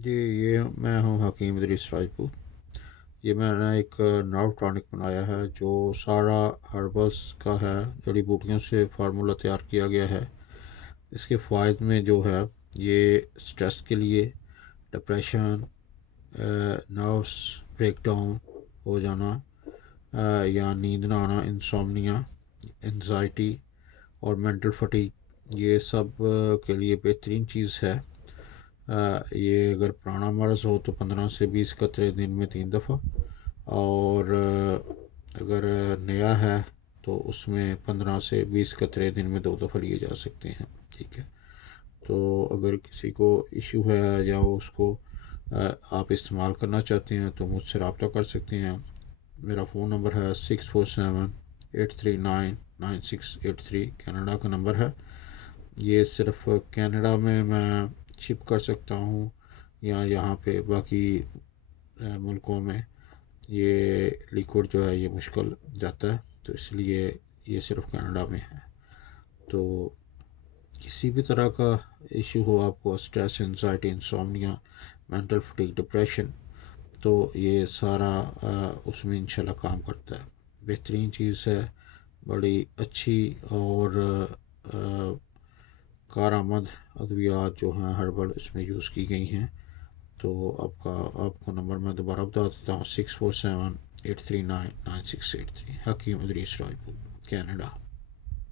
जी, ये मैं हूँ हकीम इदरीस राजपूत। ये मैंने एक नर्व टॉनिक बनाया है जो सारा हर्बल्स का है, जड़ी बूटियों से फार्मूला तैयार किया गया है। इसके फ़ायदे में जो है, ये स्ट्रेस के लिए, डिप्रेशन, नर्व्स ब्रेकडाउन हो जाना, या नींद ना आना, इंसोम्निया, एंजाइटी और मेंटल फटीग, ये सब के लिए बेहतरीन चीज़ है। ये अगर पुराना मर्ज़ हो तो 15 से 20 कतरे दिन में 3 दफ़ा, और अगर नया है तो उसमें 15 से 20 कतरे दिन में 2 दफ़ा लिए जा सकते हैं। ठीक है। तो अगर किसी को इशू है या उसको आप इस्तेमाल करना चाहते हैं तो मुझसे रब्ता कर सकते हैं। मेरा फ़ोन नंबर है 6478399683, कनाडा का नंबर है। ये सिर्फ कनाडा में मैं शिप कर सकता हूँ, या यहाँ पे बाकी मुल्कों में ये लिक्विड जो है ये मुश्किल जाता है, तो इसलिए ये सिर्फ कनाडा में है। तो किसी भी तरह का इशू हो आपको, stress, anxiety, insomnia, mental fatigue, depression, तो ये सारा उसमें इंशाल्लाह काम करता है। बेहतरीन चीज़ है, बड़ी अच्छी और कारआमद अद्वियात जो हैं हर्बल इसमें यूज़ की गई हैं। तो आपको नंबर मैं दोबारा बता देता हूँ, 6478399683, हकीम इदरीस राजपूत, कनाडा।